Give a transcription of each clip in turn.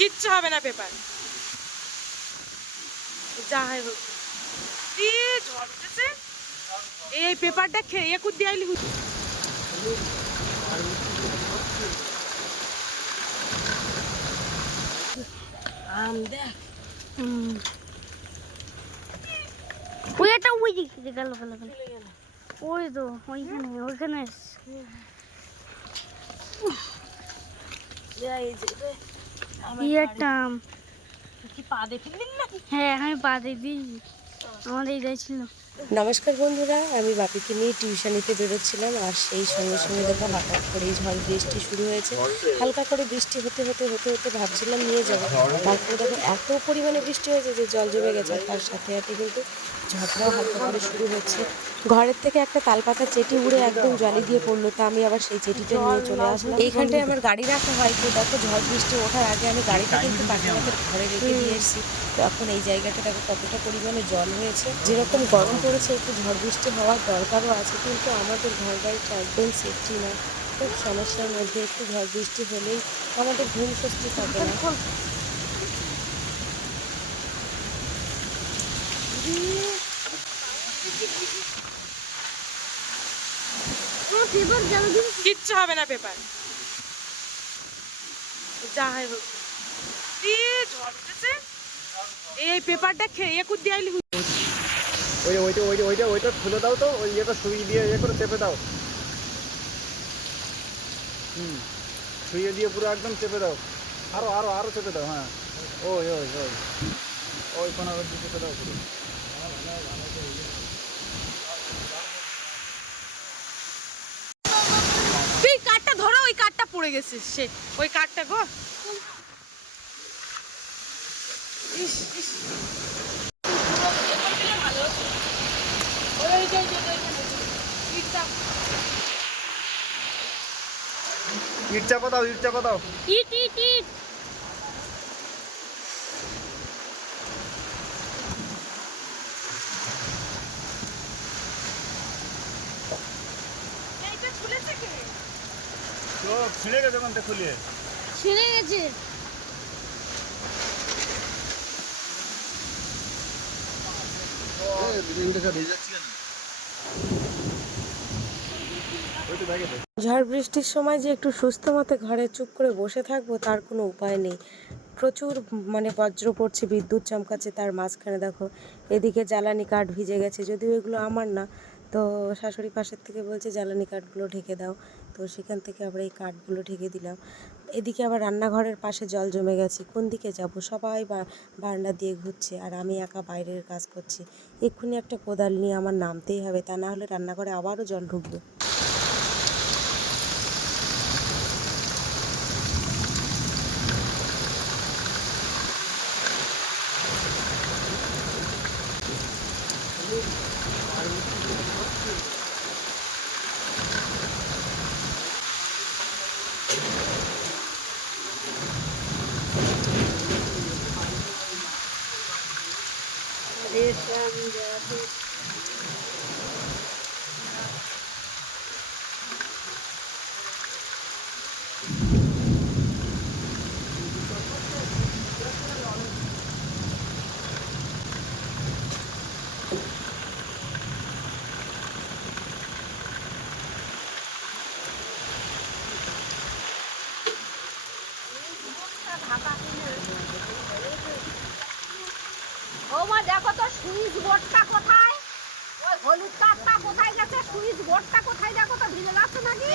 কিচ্ছু হবে না পেপার যা হয় হোক ঝড় উঠেছে এই পেপারটা খেয়ে কুদ দিয়ে আইলি আম দেখ ওই একটা ওই দিকে গেল ওই তো ওইখানে হ্যাঁ আমি পা দিয়ে দিয়েছি আমাদের এটাই ছিল। নমস্কার বন্ধুরা, আমি বাপিকে নিয়ে টিউশনিতে বেরোচ্ছিলাম আর সেই সঙ্গে সঙ্গে দেখো হঠাৎ করেই ঝড় বৃষ্টি শুরু হয়েছে। হালকা করে বৃষ্টি হতে হতে হতে হতে ভাবছিলাম নিয়ে যাবো, তারপরে দেখো এত পরিমাণে বৃষ্টি হয়েছে যে জল জমে গেছে। তার সাথে সাথে কিন্তু ঝড়টাও হালকা করে শুরু হচ্ছে। ঘরের থেকে একটা তালপাতা চেটি উড়ে একদম জলে দিয়ে পড়লো, তা আমি আবার সেই চেটিটা নিয়ে চলে আসলাম। এইখানটায় আমার গাড়ি রাখা হয়, তো দেখো ঝড় বৃষ্টি ওঠার আগে আমি গাড়িটা কিন্তু কাকিমাদের ঘরে রেখে দিয়ে এসেছি। তো এখন এই জায়গাটা দেখো কতটা পরিমাণে জল হয়েছে। যেরকম গরম পড়েছে একটু ঝড় বৃষ্টি হওয়ার দরকারও আছে, কিন্তু আমাদের ঘর বাড়িটা একদম সেফটি না, খুব সমস্যার মধ্যে। একটু ঝড় বৃষ্টি হলেই আমাদের ঘুম স্বস্তি থাকে না। কিচ্ছু হবে না পেপার যা হয় হোক ঝড় উঠেছে এই পেপারটা খেয়ে কুদ দিয়ে আইলি ওইটা খুলে দাও তো, ওই ইয়েটা সুই দিয়ে ইয়ে করে চেপে দাও। শুয়ে দিয়ে পুরো একদম চেপে দাও, আরো আরো আরো চেপে দাও। হ্যাঁ, ওই ওই ওই ওই কোন চেপে দাও পুরো। তুই কাঠটা ধরো, ওই কাঠটা পড়ে গেছে সে ওই কাঠটা গো ইট চাপা দাও, ইট চাপা দাও। ইট ইট ইট ছিঁড়ে গেছে ওখান থেকে খুলিয়ে। ছিঁড়ে গেছে। ঝড় বৃষ্টির সময় যে একটু সুস্থ মতো ঘরে চুপ করে বসে থাকবো তার কোনো উপায় নেই। প্রচুর বজ্র পড়ছে, বিদ্যুৎ চমকাচ্ছে, তার মাঝখানে দেখো এদিকে জ্বালানি কাঠ ভিজে গেছে। যদিও এগুলো আমার না, তো শাশুড়ি পাশের থেকে বলছে জ্বালানি কাঠগুলো ঢেকে দাও, তো সেখান থেকে আবার এই কাঠগুলো ঢেকে দিলাম। এদিকে আবার রান্নাঘরের পাশে জল জমে গেছে, কোন দিকে যাব? সবাই বারান্দা দিয়ে ঘুরছে আর আমি একা বাইরের কাজ করছি। এক্ষুনি একটা কোদাল নিয়ে আমার নামতেই হবে, তা না হলে রান্নাঘরে আবারও জল ঢুকবে। ও মা দেখো তো সুইচ বোর্ডটা কোথায়, ওই হলুদ তারটা কোথায় গেছে, সুইচ বোর্ডটা কোথায় দেখো তো, ভিজে যাচ্ছে নাকি?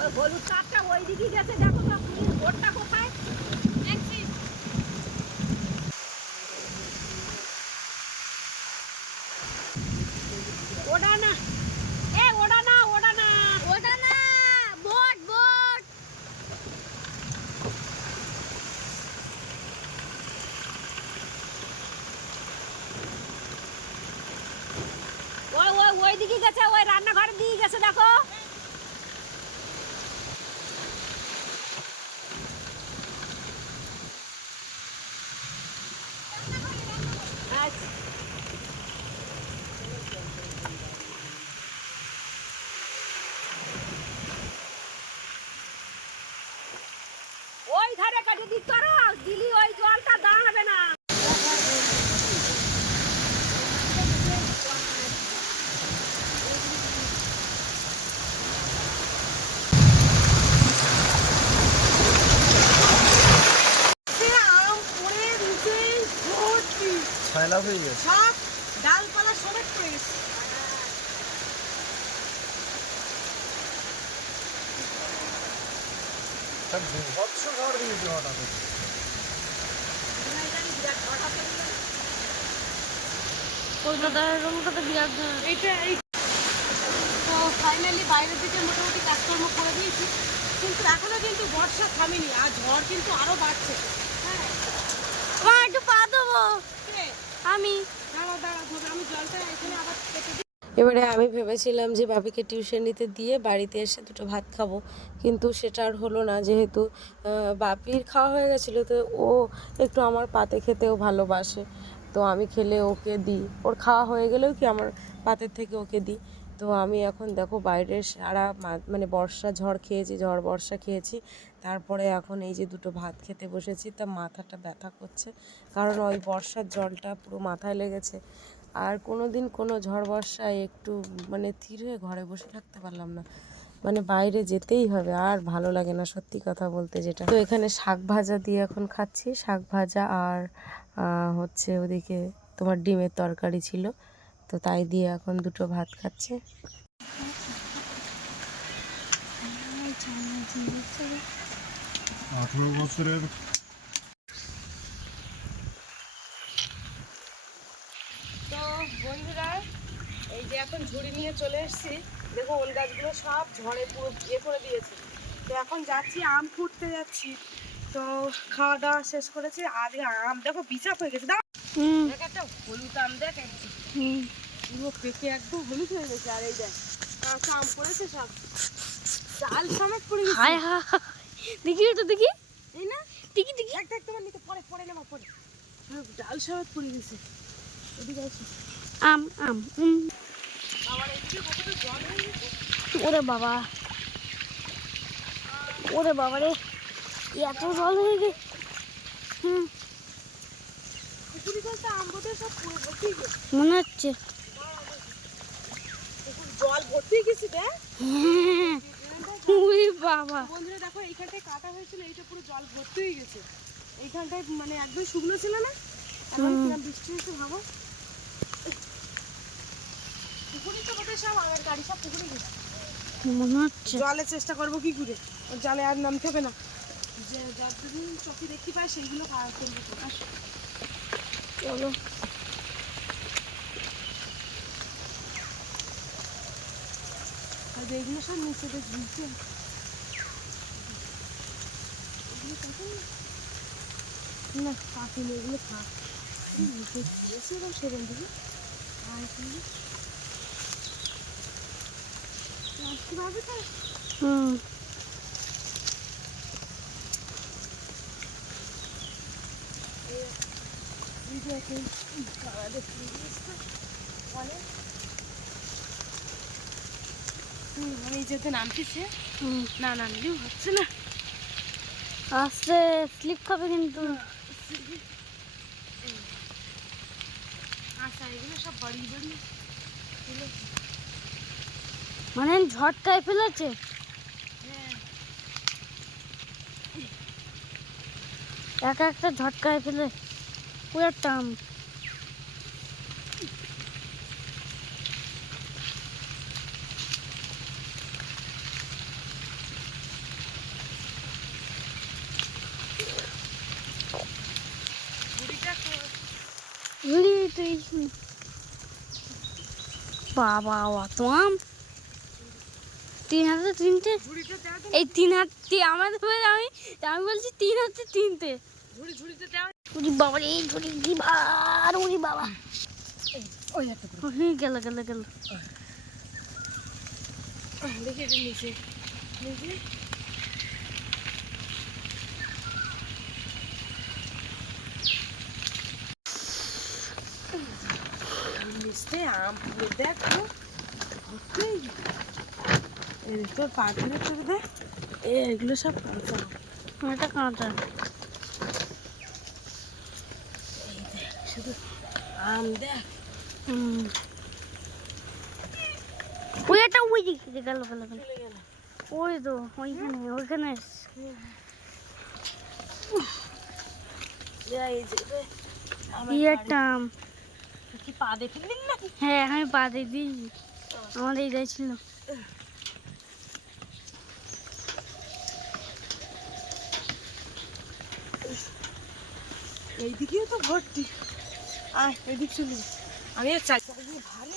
ওই হলুদ তারটা ওই দিকে গেছে দেখো তো, সুইচ বোর্ডটা কোথায়? ওটা না, ওটা না, ওটা না, ওটা না, বোট বোট। ওই ওই ওই দিকে গেছে, ওই রান্নাঘরের দিকে গেছে দেখো। ধারে কাটে দিতে পারো, দিলি ওই জলটা দাঁড়াবে না। আম পড়ে নিচে ভর্তি, ছয়লা হয়ে গেছে। সব ডালপালা সমেত পড়ে গেছে। সব বিভৎস ঝড় দিয়েছে হঠাৎ। কলকাতার রুমটা তো বিরাট ঝড়। এইটা এই তো ফাইনালি বাইরের দিকে মোটামুটি কাজকর্ম করে দিয়েছি, কিন্তু এখনো কিন্তু বর্ষা থামেনি, আর ঝড় কিন্তু আরো বাড়ছে। হ্যাঁ, মা একটু পা দেবো কে? আমি। দাঁড়া দাঁড়া ধরো, আমি জলটা এখানে আবার পেতে দিই। এবারে আমি ভেবেছিলাম যে বাপিকে টিউশনিতে দিয়ে বাড়িতে এসে দুটো ভাত খাবো, কিন্তু সেটা আর হলো না, যেহেতু বাপির খাওয়া হয়ে গেছিলো, তো ও একটু আমার পাতে খেতেও ভালোবাসে, তো আমি খেলে ওকে দিই, ওর খাওয়া হয়ে গেলেও কি আমার পাতের থেকে ওকে দিই। তো আমি এখন দেখো বাইরের সারা মানে বর্ষা ঝড় খেয়েছি, ঝড় বর্ষা খেয়েছি, তারপরে এখন এই যে দুটো ভাত খেতে বসেছি, তা মাথাটা ব্যথা করছে, কারণ ওই বর্ষার জলটা পুরো মাথায় লেগেছে। আর কোনো দিন কোনো ঝড় বর্ষায় একটু মানে স্থির হয়ে ঘরে বসে থাকতে পারলাম না, মানে বাইরে যেতেই হবে, আর ভালো লাগে না সত্যি কথা বলতে যেটা। তো এখানে শাক ভাজা দিয়ে এখন খাচ্ছি, শাক ভাজা আর হচ্ছে ওদিকে তোমার ডিমের তরকারি ছিল, তো তাই দিয়ে এখন দুটো ভাত খাচ্ছি। 18 বছরের তো বন্ধুরা, এই যে এখন ঝুড়ি নিয়ে চলে এসেছি, দেখো ওল গাছগুলো সব ঝড়ে পুরো ইয়ে করে দিয়েছে। তো এখন যাচ্ছি, আম ফুটতে যাচ্ছি। তো খাওয়া দাওয়া শেষ করেছি, আর এই আম দেখো বিচাপ হয়ে গেছে। দেখ একটা হলুদ আম, দেখ একদম পুরো পেকে একদম হলুদ হয়ে গেছে। আর এই দেখ কাঁচা আম পড়েছে সব, ডাল সমেত পড়ে গেছে। হায় হায়, দেখি তো দেখি, এই না দেখি দেখি। দেখ দেখ, তোমার নিতে পরে পরে নেবা পরে, ডাল সমেত পড়ে গেছে। এদিকে আসো, আম আম আবার এদিকে কতটা জল হয়ে গেছে। ওরে বাবা, ওরে বাবা রে, এত জল হয়ে গে। পুকুরি জলটা আম বোধ সব পুরো ভর্তি গেছে, মনে হচ্ছে। জল ভর্তি গেছে। দেখ ওরে বাবা, বন্ধুরা দেখো, এইখানটায় কাটা হয়েছিল, এইটা পুরো জল ভর্তি হয়ে গেছে। এইখানটায় মানে একদম শুকনো ছিল না, এখন কিরম বৃষ্টি হয়েছে ভাবো। পুকুরি তো বোধহয় সব আমার গাড়ি সব পুকুরে গেছে। মনে হচ্ছে। জলের চেষ্টা করবো কি করে, ওর জলে আর নামতে হবে না, যে যতদিন চোখে দেখতে পাই সেইগুলো পার করবো। প্রকাশ চলো, আর এইগুলো সব নিচে দিয়ে ঝুলছে। না কাটিনি, এগুলো থাক, নিচে ঝুলেছে এবং সেরকম দিকে। আর এখানে আসতে পারবে তো। এই যে এখন কালারে ফুল দিয়েছে অনেক। আমি এই যেতে নামতেছে, না নামলেও হচ্ছে না। আস্তে স্লিপ খাবে কিন্তু। আচ্ছা, এগুলো সব বাড়ি বাড়ি মানে ঝটকায় ফেলেছে। একা একটা ঝটকায় ফেলে পুরো টাম। বাবা অত আম, 3 হাতে 3টে। এই 3 হাত আমাদের বলে, আমি বলছি 3 হাতে 3টে। ঝুড়িতে দেওয়া। উরি বাবা রে, ঝুড়ি কি ভার, উরি বাবা। ওই একটা গেল গেল গেল। দেখি এটা নিচে নিচে নিচে আম পুরো দেখো, তোর পা ধরে চোখ দেখ, এগুলো সব কাঁচা আম। এটা কাঁচা। শুধু আম দেখ। হুম। ওই একটা ওই দিকে গেল গেল গেল। চলে গেল। ওই তো ওইখানে ওইখানে। এই যে রে, আমার এই বাড়ি- একটা আম। তুই কি পা দেখে দিলি নাকি? হ্যাঁ আমি পা দিয়ে দিয়েছি, আমাদের এটাই ছিল। এইদিকেও তো ভর্তি। আয় এদিক চলে যা। আমি আর চাই ভালো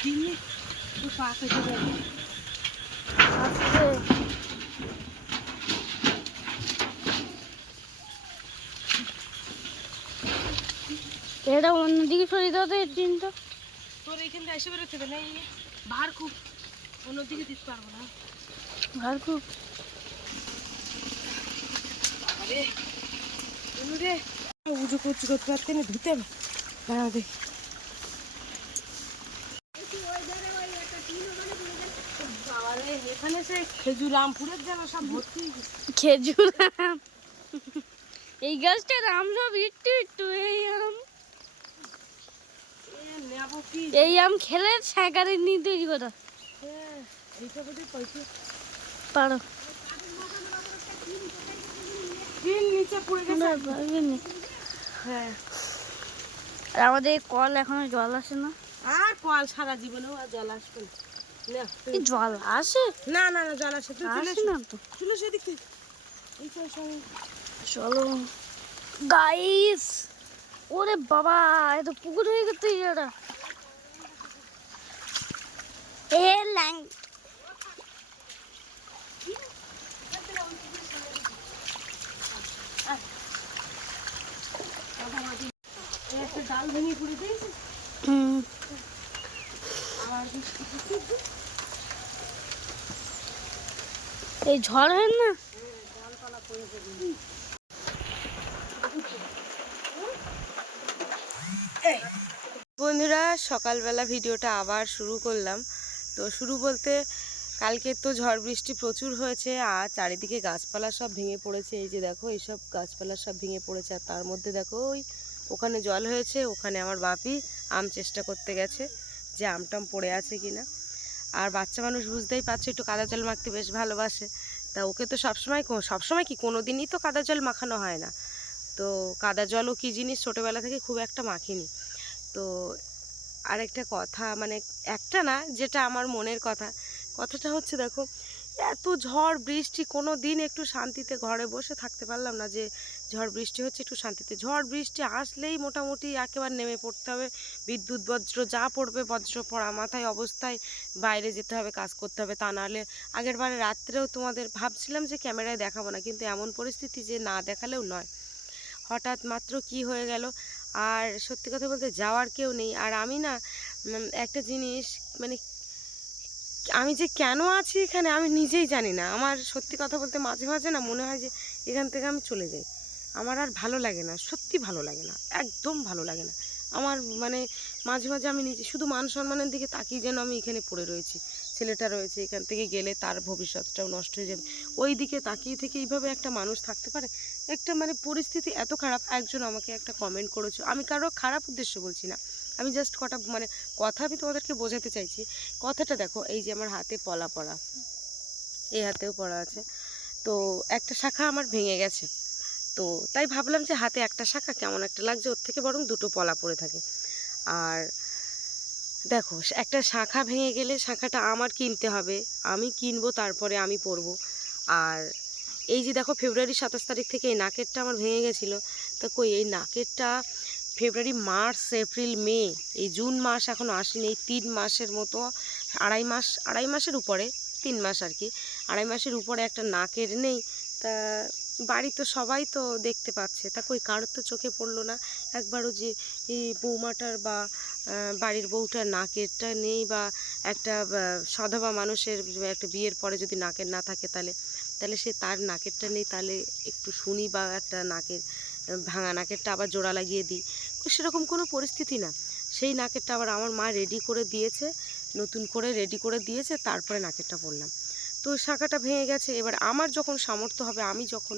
কিনে তুই পা কেটে যাবে। আস্তে। এটা অন্যদিকে সরিয়ে দাও তো এই টিনটা। তোর এইখানটা এসে বেরোতে হবে না, এই বাহার খুব অন্যদিকে দিতে পারবো না। ঘর খুব আরে রে উজু করতে পারতে না, ধুতে হবে। দাঁড়া দেখ বাবারে, এখানে সে খেজুর আম পুরের যেন সব ভর্তি হয়ে গেছে। খেজুর আম। এই গাছটার আম সব একটু একটু। এই আম, নেবো কি? এই আম খেলে সাঁকারের নিয়ে তৈরি করা হ্যাঁ, এইটা বোধহয় পয়সা পারো। দিন নিচে পড়ে গেছে। আমরা পারবিনি। হ্যাঁ, আর আমাদের কল এখনো জল আসে না। আর কল সারা জীবনেও আর জল আসবে না। নে, কি জল আসে? না না না, জল আসে। তুই চলে আসে না তো। চলে সেদিক থেকে। এই চল সবাই। চলো গাইস। ওরে বাবা, এত পুকুর হয়ে গেছে এটা। এ ল্যাং এই একটা ডাল ভেঙে পড়ে দিয়েছে। হুম। এই ঝড় হয় না। বন্ধুরা, সকালবেলা ভিডিওটা আবার শুরু করলাম। তো শুরু বলতে, কালকে তো ঝড় বৃষ্টি প্রচুর হয়েছে আর চারিদিকে গাছপালা সব ভেঙে পড়েছে। এই যে দেখো, এইসব গাছপালা সব ভেঙে পড়েছে। আর তার মধ্যে দেখো ওখানে জল হয়েছে। ওখানে আমার বাপি আম চেষ্টা করতে গেছে যে আমটাম পড়ে আছে কিনা। আর বাচ্চা মানুষ বুঝতেই পারছে, একটু কাদা জল মাখতে বেশ ভালোবাসে। তা ওকে তো সবসময় কি কোনো দিনই তো কাদা জল মাখানো হয় না। তো কাদা জলও কী জিনিস ছোটোবেলা থেকে খুব একটা মাখিনি। তো আরেকটা কথা, মানে একটা না, যেটা আমার মনের কথাটা হচ্ছে, দেখো এত ঝড় বৃষ্টি, কোনো দিন একটু শান্তিতে ঘরে বসে থাকতে পারলাম না। যে ঝড় বৃষ্টি হচ্ছে একটু শান্তিতে, ঝড় বৃষ্টি আসলেই মোটামুটি একেবারে নেমে পড়তে হবে। বিদ্যুৎ বজ্র যা পড়বে, বজ্র পড়া মাথায় অবস্থায় বাইরে যেতে হবে, কাজ করতে হবে। তা নাহলে আগের বারে রাত্রেও তোমাদের ভাবছিলাম যে ক্যামেরায় দেখাবো না, কিন্তু এমন পরিস্থিতি যে না দেখালেও নয়। হঠাৎ মাত্র কি হয়ে গেল। আর সত্যি কথা বলতে যাওয়ার কেউ নেই। আর আমি না একটা জিনিস, মানে আমি যে কেন আছি এখানে আমি নিজেই জানি না। আমার সত্যি কথা বলতে মাঝে মাঝে না মনে হয় যে এখান থেকে আমি চলে যাই। আমার আর ভালো লাগে না, সত্যি ভালো লাগে না, একদম ভালো লাগে না আমার। মানে মাঝে মাঝে আমি নিজে শুধু মান সম্মানের দিকে তাকিয়ে যেন আমি এখানে পড়ে রয়েছি। ছেলেটা রয়েছে, এখান থেকে গেলে তার ভবিষ্যৎটাও নষ্ট হয়ে যাবে। ওই দিকে তাকিয়ে থেকে এইভাবে একটা মানুষ থাকতে পারে? একটা মানে পরিস্থিতি এত খারাপ। একজন আমাকে একটা কমেন্ট করেছে, আমি কারো খারাপ উদ্দেশ্য বলছি না, আমি জাস্ট কটা মানে কথা আমি তোমাদেরকে বোঝাতে চাইছি। কথাটা দেখো, এই যে আমার হাতে পলা পড়া, এই হাতেও পড়া আছে। তো একটা শাখা আমার ভেঙে গেছে। তো তাই ভাবলাম যে হাতে একটা শাখা কেমন একটা লাগছে, ওর থেকে বরং দুটো পলা পড়ে থাকে। আর দেখো, একটা শাখা ভেঙে গেলে শাখাটা আমার কিনতে হবে, আমি কিনবো, তারপরে আমি পরবো। আর এই যে দেখো, ফেব্রুয়ারি 27 তারিখ থেকে এই নাকেরটা আমার ভেঙে গেছিলো। তা কই এই নাকেরটা ফেব্রুয়ারি, মার্চ, এপ্রিল, মে, এই জুন মাস এখনও আসেনি। এই 3 মাসের মতো, আড়াই মাসের উপরে, 3 মাস আর কি, আড়াই মাসের উপরে একটা নাকের নেই। তা বাড়ি তো সবাই তো দেখতে পাচ্ছে, তা কই কারোর তো চোখে পড়লো না একবারও যে এই বৌমাটার বা বাড়ির বউটার নাকেরটা নেই। বা একটা সধবা মানুষের একটা বিয়ের পরে যদি নাকের না থাকে, তাহলে সে তার নাকেরটা নেই, তাহলে একটু শুনি, বা একটা নাকের ভাঙা নাকেরটা আবার জোড়া লাগিয়ে দিই। সেরকম কোনো পরিস্থিতি না। সেই নাকেরটা আবার আমার মা রেডি করে দিয়েছে নতুন করে রেডি করে দিয়েছে, তারপরে নাকেরটা পরলাম। তো শাখাটা ভেঙে গেছে। এবার আমার যখন সামর্থ্য হবে, আমি যখন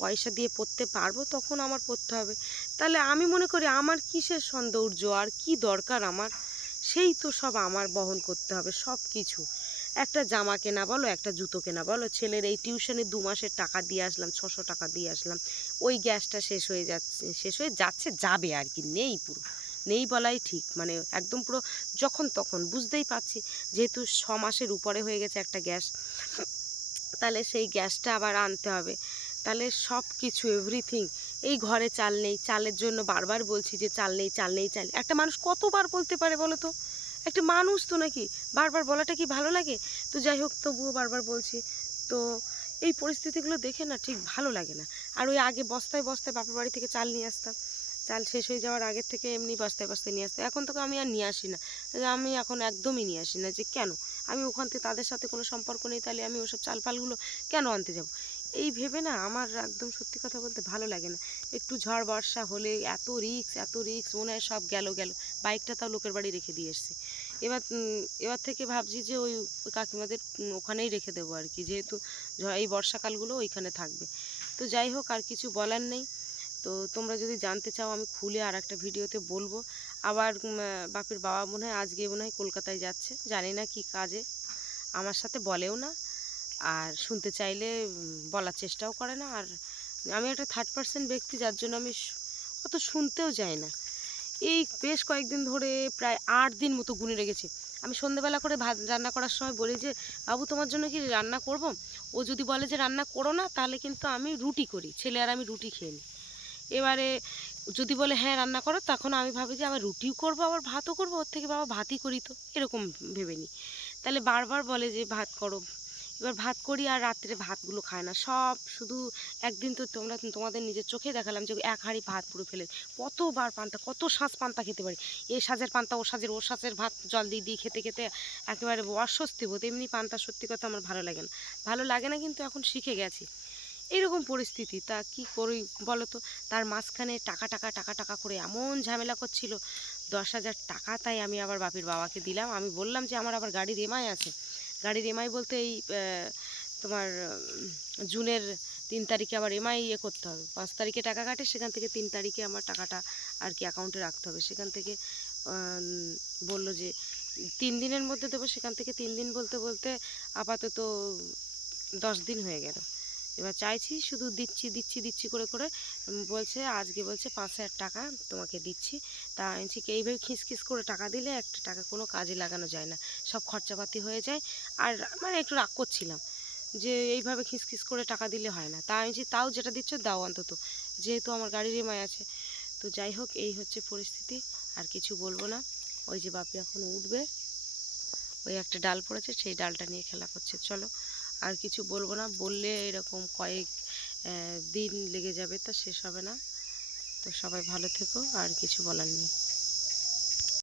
পয়সা দিয়ে পরতে পারবো, তখন আমার পরতে হবে। তাহলে আমি মনে করি আমার কিসের সৌন্দর্য আর কি দরকার আমার, সেই তো সব আমার বহন করতে হবে সব কিছু। একটা জামা কেনা বলো, একটা জুতো কেনা বলো, ছেলের এই টিউশনে 2 মাসের টাকা দিয়ে আসলাম, 600 টাকা দিয়ে আসলাম, ওই গ্যাসটা শেষ হয়ে যাচ্ছে, যাবে আর কি, নেই, পুরো নেই বলাই ঠিক, মানে একদম পুরো যখন তখন। বুঝতেই পারছি যেহেতু 6 মাসের উপরে হয়ে গেছে একটা গ্যাস, তাহলে সেই গ্যাসটা আবার আনতে হবে। তাহলে সব কিছু এভরিথিং, এই ঘরে চাল নেই, চালের জন্য বারবার বলছি যে চাল নেই, চাল নেই, চাল। একটা মানুষ কতবার বলতে পারে বলো তো? একটা মানুষ তো নাকি, বারবার বলাটা কি ভালো লাগে? তো যাই হোক, তবুও বারবার বলছি। তো এই পরিস্থিতিগুলো দেখে না ঠিক ভালো লাগে না। আর ওই আগে বস্তায় বস্তায় বাপের বাড়ি থেকে চাল নিয়ে আসতাম, চাল শেষ হয়ে যাওয়ার আগের থেকে এমনি বস্তায় বস্তায় নিয়ে আসতাম। এখন তো আমি আর নিয়ে আসি না, আমি এখন একদমই নিয়ে আসি না। যে কেন, আমি ওখান থেকে তাদের সাথে কোনো সম্পর্ক নেই, তাহলে আমি ওসব চাল ফালগুলো কেন আনতে যাব? এই ভেবে না আমার একদম সত্যি কথা বলতে ভালো লাগে না। একটু ঝড় বর্ষা হলে এত রিস্ক মনে হয় সব গেল। বাইকটা তাও লোকের বাড়ি রেখে দিয়ে এসছি। এবার থেকে ভাবছি যে ওই কাকিমাদের ওখানেই রেখে দেবো আর কি, যেহেতু এই বর্ষাকালগুলো ওইখানে থাকবে। তো যাই হোক, আর কিছু বলার নেই। তো তোমরা যদি জানতে চাও, আমি খুলে আর একটা ভিডিওতে বলবো। আবার বাপের বাবা মনে হয় আজকে কলকাতায় যাচ্ছে, জানি না কি কাজে, আমার সাথে বলেও না, আর শুনতে চাইলে বলার চেষ্টাও করে না। আর আমি একটা থার্ড পার্সন ব্যক্তি, যার জন্য আমি অত শুনতেও যাই না। এই বেশ কয়েকদিন ধরে প্রায় 8 দিন মতো গুনে রেখেছি। আমি সন্ধ্যেবেলা করে ভাত রান্না করার সময় বলি যে বাবু তোমার জন্য কি রান্না করব? ও যদি বলে যে রান্না করো না, তাহলে কিন্তু আমি রুটি করি, ছেলে আর আমি রুটি খেয়ে নিই। এবারে যদি বলে হ্যাঁ রান্না করো, তখন আমি ভাবি যে আবার রুটিও করবো আবার ভাতও করবো, ওর থেকে বাবা ভাতই করি, তো এরকম ভেবে নিই। তাহলে বারবার বলে যে ভাত করো, এবার ভাত করি, আর রাত্রে ভাতগুলো খায় না সব। শুধু একদিন তো তোমাদের নিজের চোখে দেখালাম যে 1 হাঁড়ি ভাত পুরো ফেলে, কতবার পান্তা, কত সাজ পান্তা খেতে পারি, এ সাজের পান্তা ও সাজের ভাত জল দিয়ে খেতে খেতে একেবারে অস্বস্তি বোধ। এমনি পান্তা সত্যি কথা আমার ভালো লাগে না, কিন্তু এখন শিখে গেছি। এইরকম পরিস্থিতি, তা কি করি বলো তো? তার মাঝখানে টাকা করে এমন ঝামেলা করছিল, 10,000 টাকা। তাই আমি আবার বাপির বাবাকে দিলাম। আমি বললাম যে আমার আবার গাড়ির এমআই আছে। গাড়ির এমআই বলতে এই তোমার জুনের 3 তারিখে আবার এমআই করতে হবে। 5 তারিখে টাকা কাটে, সেখান থেকে 3 তারিখে আমার টাকাটা আর কি অ্যাকাউন্টে রাখতে হবে। সেখান থেকে বললো যে 3 দিনের মধ্যে দেবো। সেখান থেকে 3 দিন বলতে বলতে আপাতত 10 দিন হয়ে গেল। এবার চাইছি শুধু দিচ্ছি করে বলছে, আজকে বলছে 5,000 টাকা তোমাকে দিচ্ছি। তা আমি কি এইভাবে খিসখিস করে টাকা দিলে একটা টাকা কোনো কাজে লাগানো যায় না, সব খরচাপাতি হয়ে যায়। আর মানে একটু রাগ করছিলাম যে এইভাবে খিসখিস করে টাকা দিলে হয় না। তা আমি তাও যেটা দিচ্ছ দাও অন্তত, যেহেতু আমার গাড়ির ইএমআই আছে। তো যাই হোক, এই হচ্ছে পরিস্থিতি, আর কিছু বলবো না। ওই যে বাপি এখন উঠবে, ওই একটা ডাল পড়েছে, সেই ডালটা নিয়ে খেলা করছে। চলো, আর কিছু বলবো না, বললে এরকম কয়েক দিন লেগে যাবে, তা শেষ হবে না। তো সবাই ভালো থেকো, আর কিছু বলার নেই।